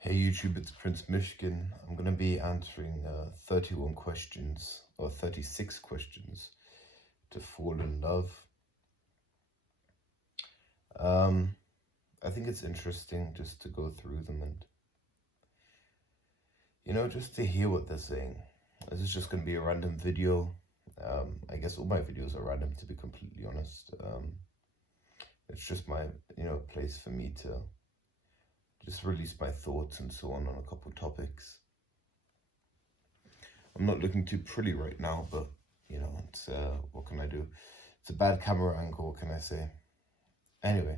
Hey YouTube, it's Prince Michigan. I'm going to be answering 31 questions or 36 questions to fall in love. I think it's interesting just to go through them and, just to hear what they're saying. This is just going to be a random video. I guess all my videos are random, to be completely honest. It's just my, place for me to just release my thoughts and so on a couple topics. I'm not looking too pretty right now, but it's what can I do? It's a bad camera angle, what can I say? Anyway,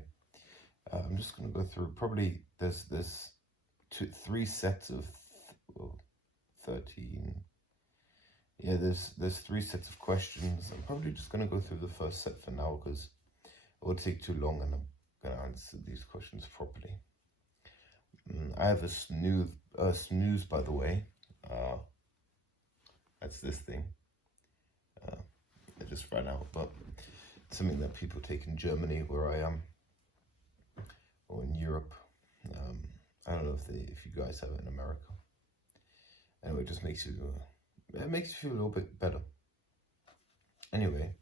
I'm just gonna go through. Probably there's three sets of 13. Yeah, there's three sets of questions. I'm probably just gonna go through the first set for now because it would take too long, and I'm gonna answer these questions properly. I have a snooze, by the way. That's this thing. I just ran out, but it's something that people take in Germany, where I am, or in Europe. I don't know if you guys have it in America. Anyway, it just makes you feel a little bit better. Anyway,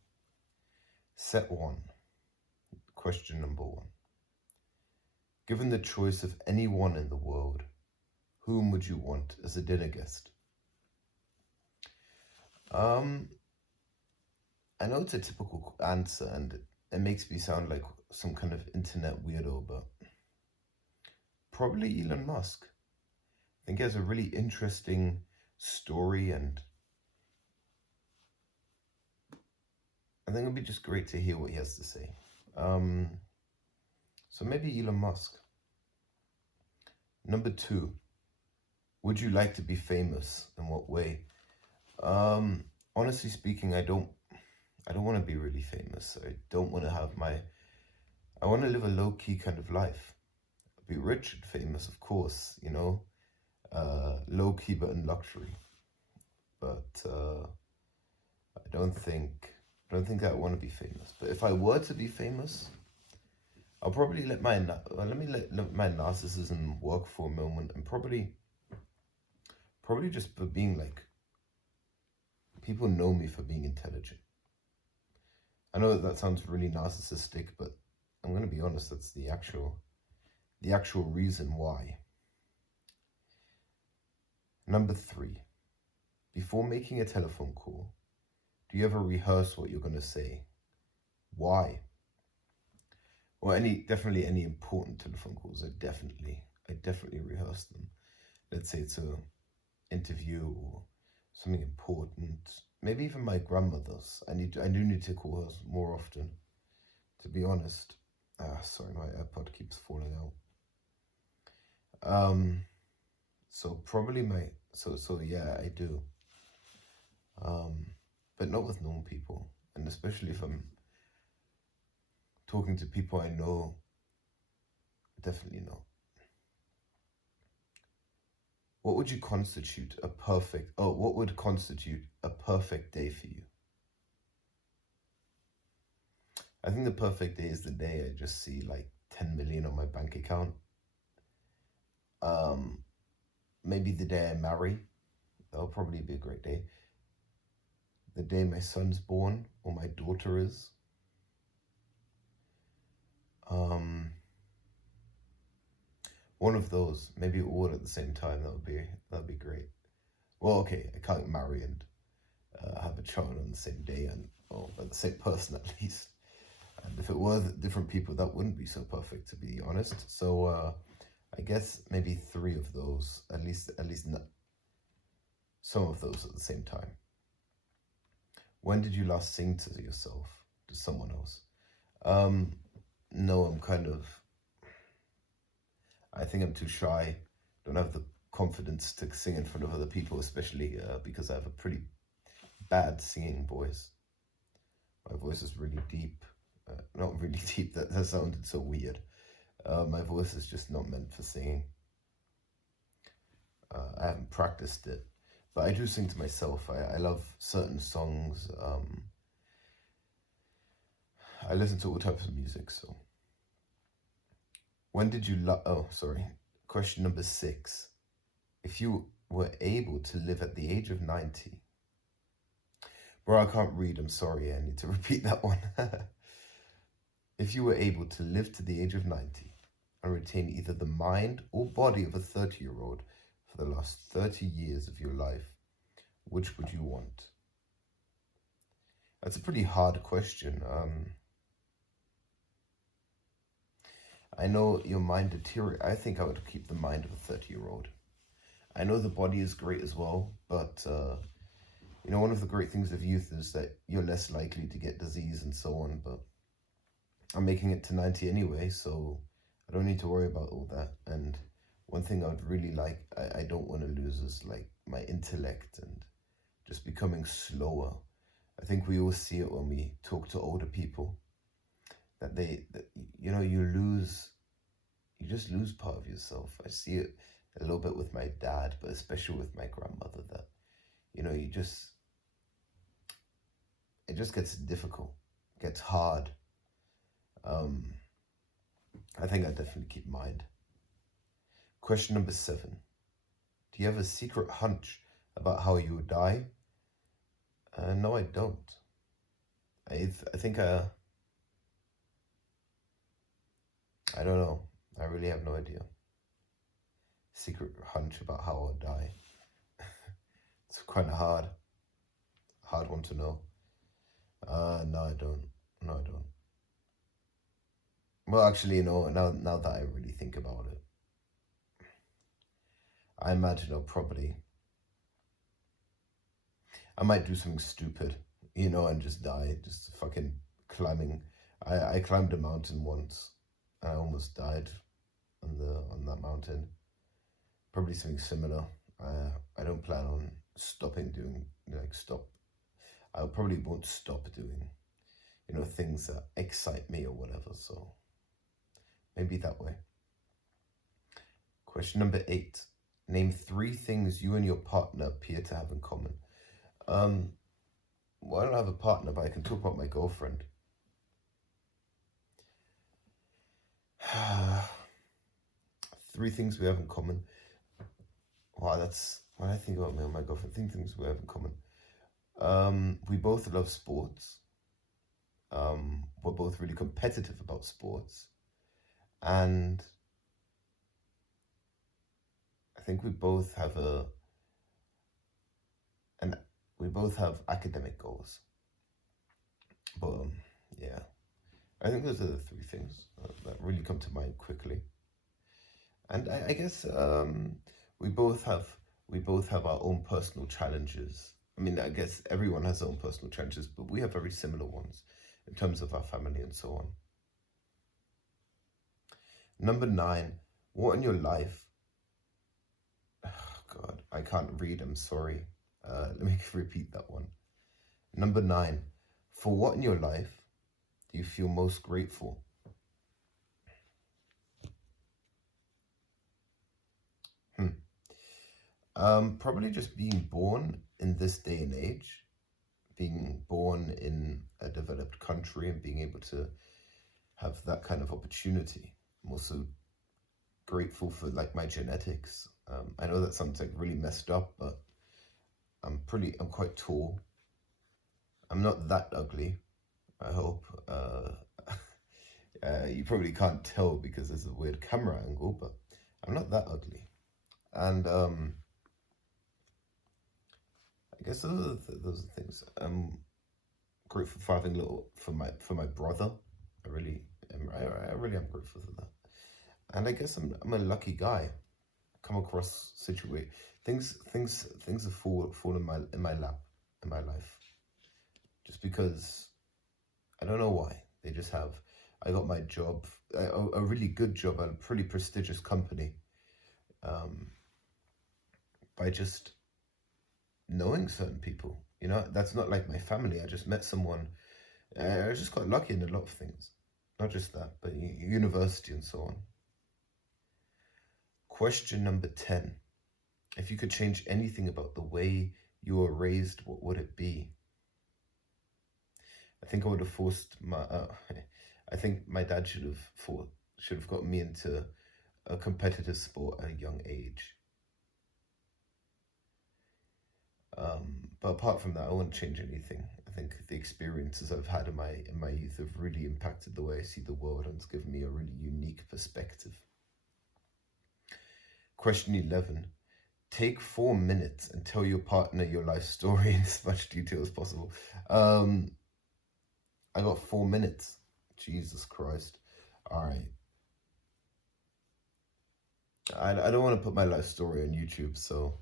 set one. Question number one. Given the choice of anyone in the world, whom would you want as a dinner guest? I know it's a typical answer and it makes me sound like some kind of internet weirdo, but probably Elon Musk. I think he has a really interesting story, and I think it'd be just great to hear what he has to say. So maybe Elon Musk. Number two, would you like to be famous? In what way? Honestly speaking, I don't want to be really famous. I don't want to have I want to live a low-key kind of life. Be rich and famous, of course, low-key but in luxury. But I don't think I want to be famous. But if I were to be famous, I'll probably let my narcissism work for a moment, and probably just for being like, people know me for being intelligent. I know that sounds really narcissistic, but I'm going to be honest, that's the actual reason why. Number three, before making a telephone call, do you ever rehearse what you're going to say? Why? Well, definitely any important telephone calls, I definitely rehearse them. Let's say it's an interview or something important. Maybe even my grandmother's. I do need to call her more often, to be honest. Sorry, my AirPod keeps falling out. So probably yeah, I do. But not with normal people, and especially if I'm talking to people I know, definitely not. What would constitute a perfect day for you? I think the perfect day is the day I just see like 10 million on my bank account. Maybe the day I marry. That'll probably be a great day. The day my son's born or my daughter is. One of those, maybe all at the same time. That'd be great. Well, okay, I can't marry and have a child on the same day, or the same person at least. And if it were different people, that wouldn't be so perfect, to be honest. So I guess maybe three of those, at least some of those at the same time. When did you last sing to yourself, to someone else? No, I think I'm too shy. Don't have the confidence to sing in front of other people, especially because I have a pretty bad singing voice. My voice is really deep. Not really deep, that sounded so weird. My voice is just not meant for singing. I haven't practiced it, but I do sing to myself. I love certain songs. I listen to all types of music, so. When did you Question number 6. If you were able to live at the age of 90, bro, I can't read, I'm sorry, I need to repeat that one. If you were able to live to the age of 90 and retain either the mind or body of a 30-year-old for the last 30 years of your life, which would you want? That's a pretty hard question. I know your mind deteriorates. I think I would keep the mind of a 30-year-old. I know the body is great as well, but one of the great things of youth is that you're less likely to get disease and so on, but I'm making it to 90 anyway, so I don't need to worry about all that. And one thing I would really like, I don't want to lose is like my intellect and just becoming slower. I think we all see it when we talk to older people, that you just lose part of yourself. I see it a little bit with my dad, but especially with my grandmother, that, it just gets difficult, gets hard. I think I definitely keep mind. Question number 7. Do you have a secret hunch about how you would die? No, I don't. I think I don't know. I really have no idea. Secret hunch about how I'll die. It's quite a hard one to know. No, I don't. No, I don't. Well, actually, now that I really think about it, I imagine I might do something stupid, and just die, just fucking climbing. I climbed a mountain once, and I almost died on that mountain. Probably something similar. I don't plan on stopping doing, I probably won't stop doing, things that excite me or whatever, so maybe that way. Question number 8. Name 3 things you and your partner appear to have in common. Well, I don't have a partner, but I can talk about my girlfriend. 3 things we have in common. Wow, that's when I think about me and my girlfriend. 3 things we have in common. We both love sports. We're both really competitive about sports, and I think we both have academic goals. But yeah, I think those are the 3 things that really come to mind quickly. And I guess we both have our own personal challenges. I mean, I guess everyone has their own personal challenges, but we have very similar ones in terms of our family and so on. Number 9, what in your life? Oh God, I can't read, I'm sorry. Let me repeat that one. Number 9, for what in your life do you feel most grateful? Probably just being born in this day and age, being born in a developed country and being able to have that kind of opportunity. I'm also grateful for like my genetics. I know that sounds like really messed up, but I'm quite tall. I'm not that ugly, I hope. You probably can't tell because there's a weird camera angle, but I'm not that ugly. And I guess those are things. I'm grateful for having for my brother. I really am grateful for that. And I guess I'm a lucky guy. Come across things have fallen in my lap in my life. Just because I don't know why. They just have. I got my job, a really good job at a pretty prestigious company, by just knowing certain people. That's not like my family. I just met someone. I just got lucky in a lot of things. Not just that, but university and so on. Question number 10. If you could change anything about the way you were raised, what would it be? I think I would have forced I think my dad should have got me into a competitive sport at a young age. But apart from that, I wouldn't change anything. I think the experiences I've had in my youth have really impacted the way I see the world, and it's given me a really unique perspective. Question 11. Take 4 minutes and tell your partner your life story in as much detail as possible. I got 4 minutes. Jesus Christ. All right. I don't want to put my life story on YouTube, so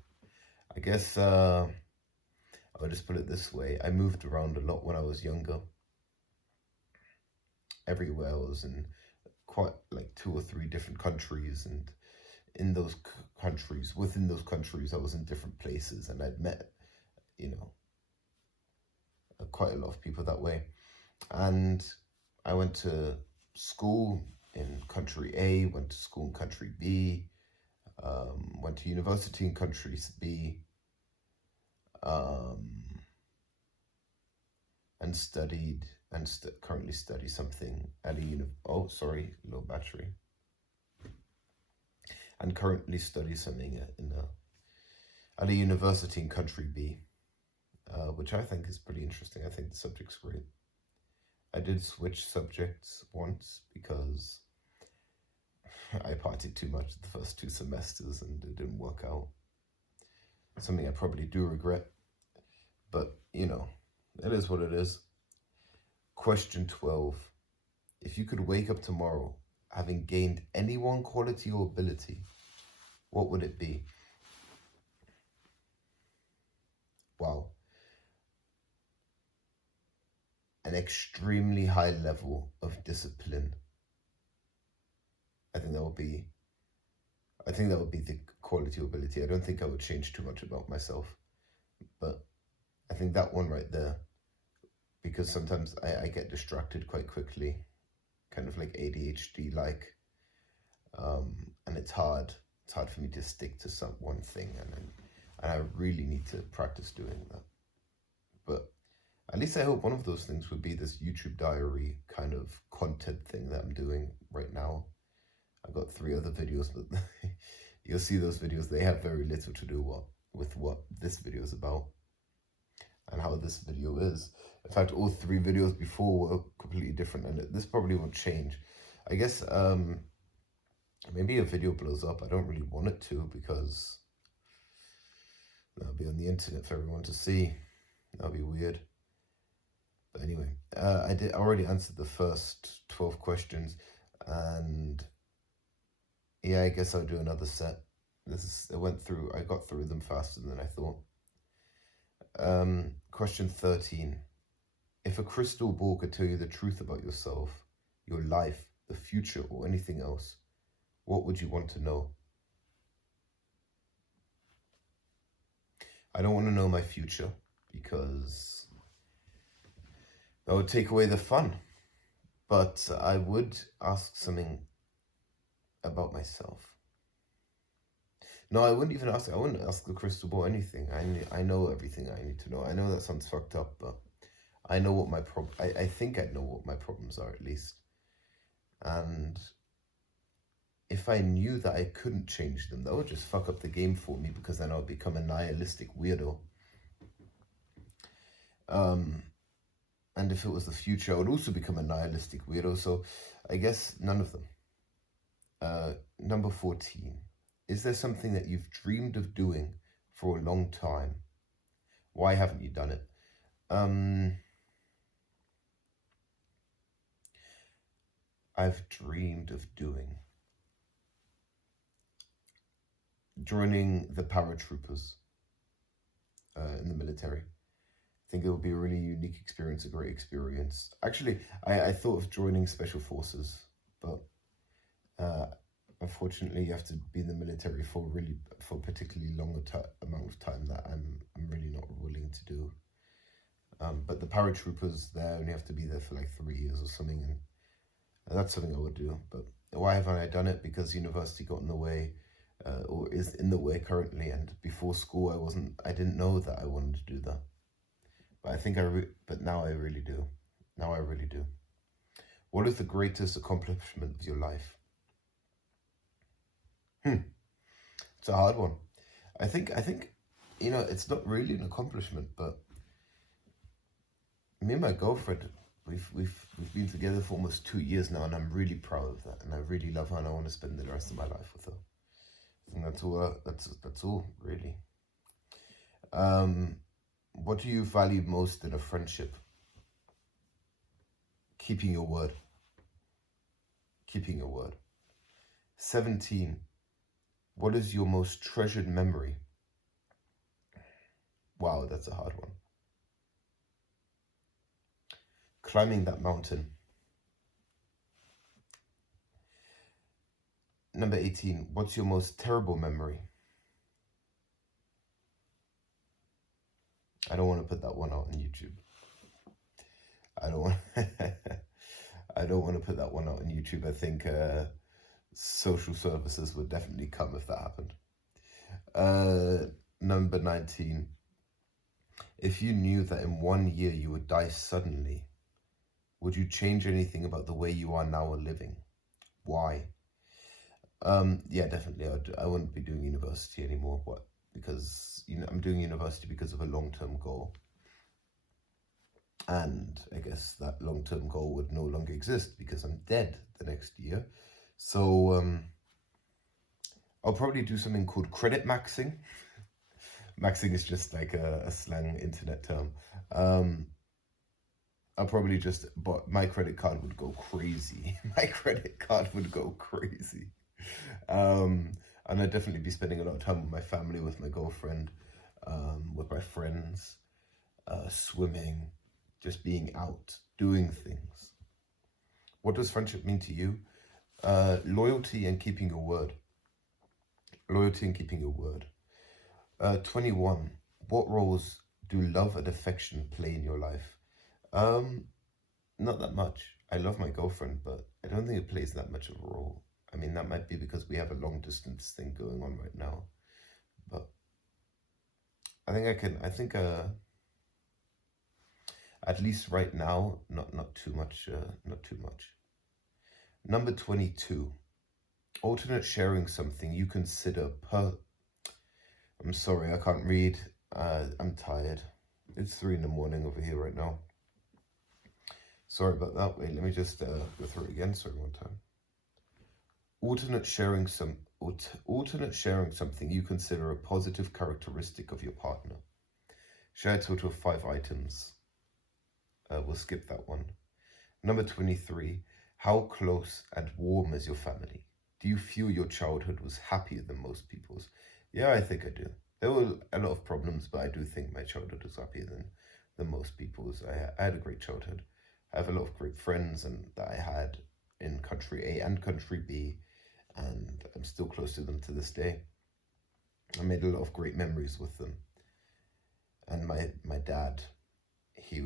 I guess I'll just put it this way. I moved around a lot when I was younger. Everywhere. I was in quite like 2 or 3 different countries, and in those countries, within those countries, I was in different places, and I'd met, quite a lot of people that way. And I went to school in country A, went to school in country B, went to university in country B, and studied and currently study something at a low battery. And currently study something at a university in country B, which I think is pretty interesting. I think the subject's great. I did switch subjects once because I partied too much the first 2 semesters and it didn't work out. Something I probably do regret, but it is what it is. Question 12. If you could wake up tomorrow having gained any one quality or ability, what would it be? Wow. An extremely high level of discipline. I think that would be the quality or ability. I don't think I would change too much about myself, but I think that one right there, because sometimes I get distracted quite quickly, kind of like ADHD like, and it's hard for me to stick to one thing, and I really need to practice doing that. But at least I hope one of those things would be this YouTube diary kind of content thing that I'm doing right now. I've got 3 other videos, but you'll see those videos. They have very little to do with what this video is about and how this video is. In fact, all 3 videos before were completely different, and this probably won't change. I guess maybe a video blows up. I don't really want it to, because that'll be on the internet for everyone to see. That'll be weird. But anyway, I already answered the first 12 questions, and yeah, I guess I'll do another set. I got through them faster than I thought. Question 13. If a crystal ball could tell you the truth about yourself, your life, the future, or anything else, what would you want to know? I don't want to know my future, because that would take away the fun. But I would ask something about myself. No, I wouldn't ask the crystal ball anything. I know everything I need to know. I know that sounds fucked up, but I know what I think I know what my problems are, at least. And if I knew that I couldn't change them, that would just fuck up the game for me, because then I would become a nihilistic weirdo. And if it was the future, I would also become a nihilistic weirdo. So I guess none of them. Number 14. Is there something that you've dreamed of doing for a long time? Why haven't you done it? I've dreamed of joining the paratroopers in the military. I think it would be a really unique experience, a great experience. Actually, I thought of joining special forces, but unfortunately, you have to be in the military for a particularly longer amount of time that I'm really not willing to do. But the paratroopers, they only have to be there for like 3 years or something, and that's something I would do. But why haven't I done it? Because university got in the way, or is in the way currently. And before school, I didn't know that I wanted to do that. But I think but now I really do. Now I really do. What is the greatest accomplishment of your life? It's a hard one. I think, it's not really an accomplishment, but me and my girlfriend, we've been together for almost 2 years now, and I'm really proud of that, and I really love her, and I want to spend the rest of my life with her. I think that's all. That's all really. Um, what do you value most in a friendship? Keeping your word. Keeping your word. 17. What is your most treasured memory? Wow, that's a hard one. Climbing that mountain. Number 18. What's your most terrible memory? I don't want to put that one out on YouTube. I don't want. I don't want to put that one out on YouTube. I think social services would definitely come if that happened. Number 19. If you knew that in 1 year you would die suddenly, would you change anything about the way you are now living? Why? Yeah, definitely. I wouldn't be doing university anymore. What? Because I'm doing university because of a long-term goal, and I guess that long-term goal would no longer exist because I'm dead the next year. So I'll probably do something called credit maxing. Maxing is just like a slang internet term. I'll probably but my credit card would go crazy. My credit card would go crazy. And I'd definitely be spending a lot of time with my family, with my girlfriend, with my friends, swimming, just being out, doing things. What does friendship mean to you? Loyalty and keeping your word. Loyalty and keeping your word. 21. What roles do love and affection play in your life? Not that much. I love my girlfriend, but I don't think it plays that much of a role. I mean, that might be because we have a long distance thing going on right now. But I think at least right now, not too much, not too much. Number 22. Alternate sharing something you consider I'm sorry, I can't read. I'm tired. It's 3 in the morning over here right now. Sorry about that. Wait, let me just go through it again. Sorry, one time. Alternate sharing something you consider a positive characteristic of your partner. Share a total of 5 items. We'll skip that one. Number 23. How close and warm is your family? Do you feel your childhood was happier than most people's? Yeah, I think I do. There were a lot of problems, but I do think my childhood was happier than most people's. I had a great childhood. I have a lot of great friends that I had in country A and country B, and I'm still close to them to this day. I made a lot of great memories with them. And my dad, he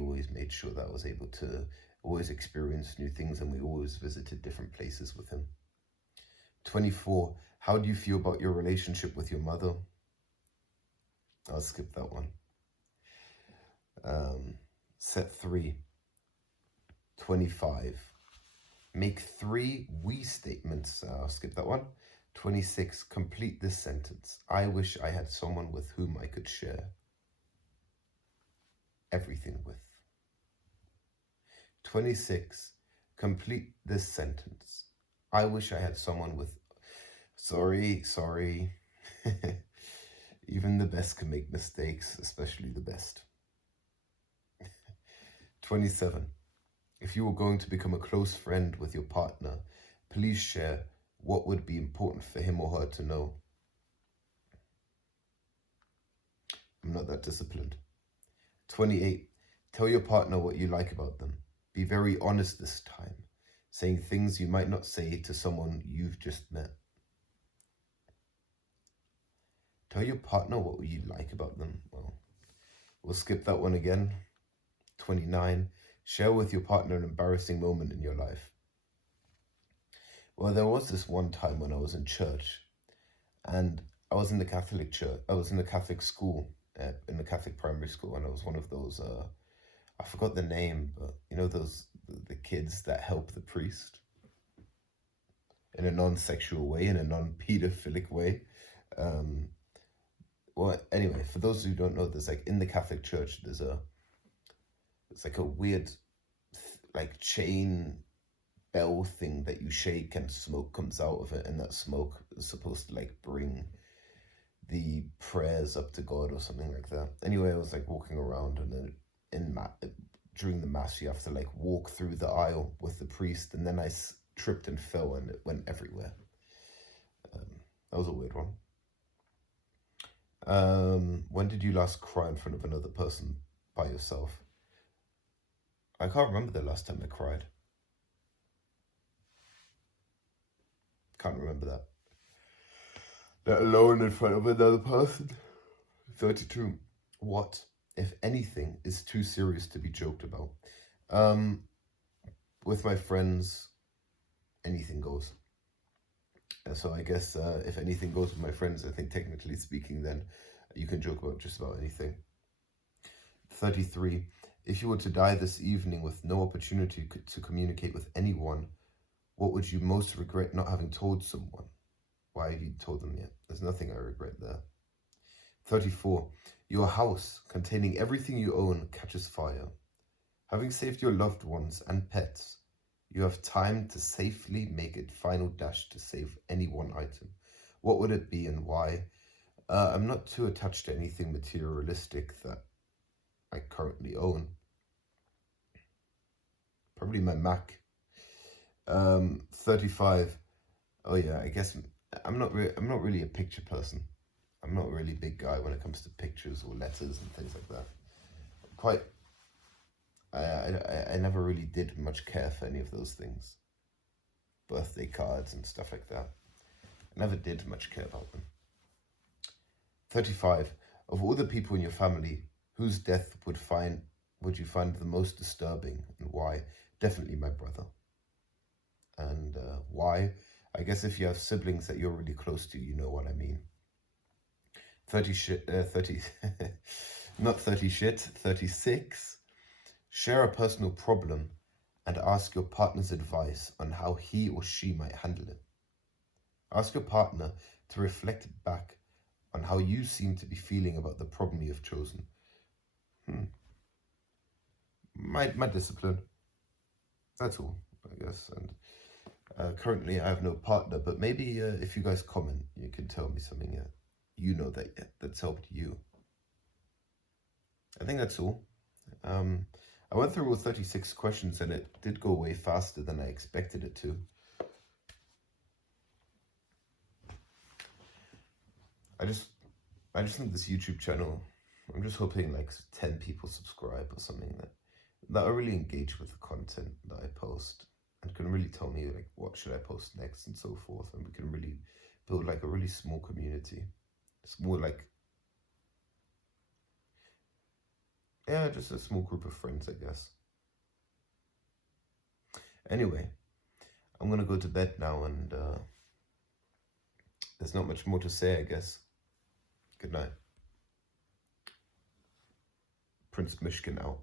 always made sure that I was able to always experience new things, and we always visited different places with him. 24. How do you feel about your relationship with your mother? I'll skip that one. Set 3. 25. Make 3 we statements. I'll skip that one. 26. Complete this sentence. I wish I had someone with whom I could share everything with. 26. Complete this sentence. I wish I had someone with... Sorry. Even the best can make mistakes, especially the best. 27. If you were going to become a close friend with your partner, please share what would be important for him or her to know. I'm not that disciplined. 28. Tell your partner what you like about them. Be very honest this time, saying things you might not say to someone you've just met. Tell your partner what you like about them. Well, we'll skip that one again. 29. Share with your partner an embarrassing moment in your life. Well, there was this one time when I was in church, and I was in the Catholic church. I was in the Catholic school, in the Catholic primary school, and I was one of those, I forgot the name, but you know the kids that help the priest? in a non-sexual way, in a non-pedophilic way. Well, anyway, for those who don't know, there's like in the Catholic Church, it's like a weird like chain bell thing that you shake and smoke comes out of it, and that smoke is supposed to like bring the prayers up to God or something like that. Anyway, I was like walking around, and then during the mass you have to like walk through the aisle with the priest, and then I tripped and fell and it went everywhere. That was a weird one. When did you last cry in front of another person by yourself? I can't remember the last time I cried. Can't remember that. Let alone in front of another person. 32. What, if anything, is too serious to be joked about? With my friends, anything goes. So I guess if anything goes with my friends, I think technically speaking, then you can joke about just about anything. 33. If you were to die this evening with no opportunity to communicate with anyone, what would you most regret not having told someone? Why have you told them yet? There's nothing I regret there. 34. Your house, containing everything you own, catches fire. Having saved your loved ones and pets, you have time to safely make a final dash to save any one item. What would it be and why? I'm not too attached to anything materialistic that I currently own. Probably my Mac. 35. Oh yeah, I guess I'm not really a picture person. I'm not a really big guy when it comes to pictures or letters and things like that. I never really did much care for any of those things. Birthday cards and stuff like that. I never did much care about them. 35. Of all the people in your family, whose death would you find the most disturbing, and why? Definitely my brother. And why? I guess if you have siblings that you're really close to, you know what I mean. 36. Share a personal problem and ask your partner's advice on how he or she might handle it. Ask your partner to reflect back on how you seem to be feeling about the problem you have chosen. My discipline. That's all, I guess. And currently I have no partner, but maybe if you guys comment, you can tell me something you know that's helped you. I think that's all. I went through all 36 questions and it did go way faster than I expected it to. I just think this YouTube channel, I'm just hoping like 10 people subscribe or something that are really engaged with the content that I post and can really tell me like what should I post next and so forth, and we can really build like a really small community. It's more like, yeah, just a small group of friends, I guess. Anyway, I'm gonna go to bed now, and there's not much more to say, I guess. Good night. Prince Mishkin out.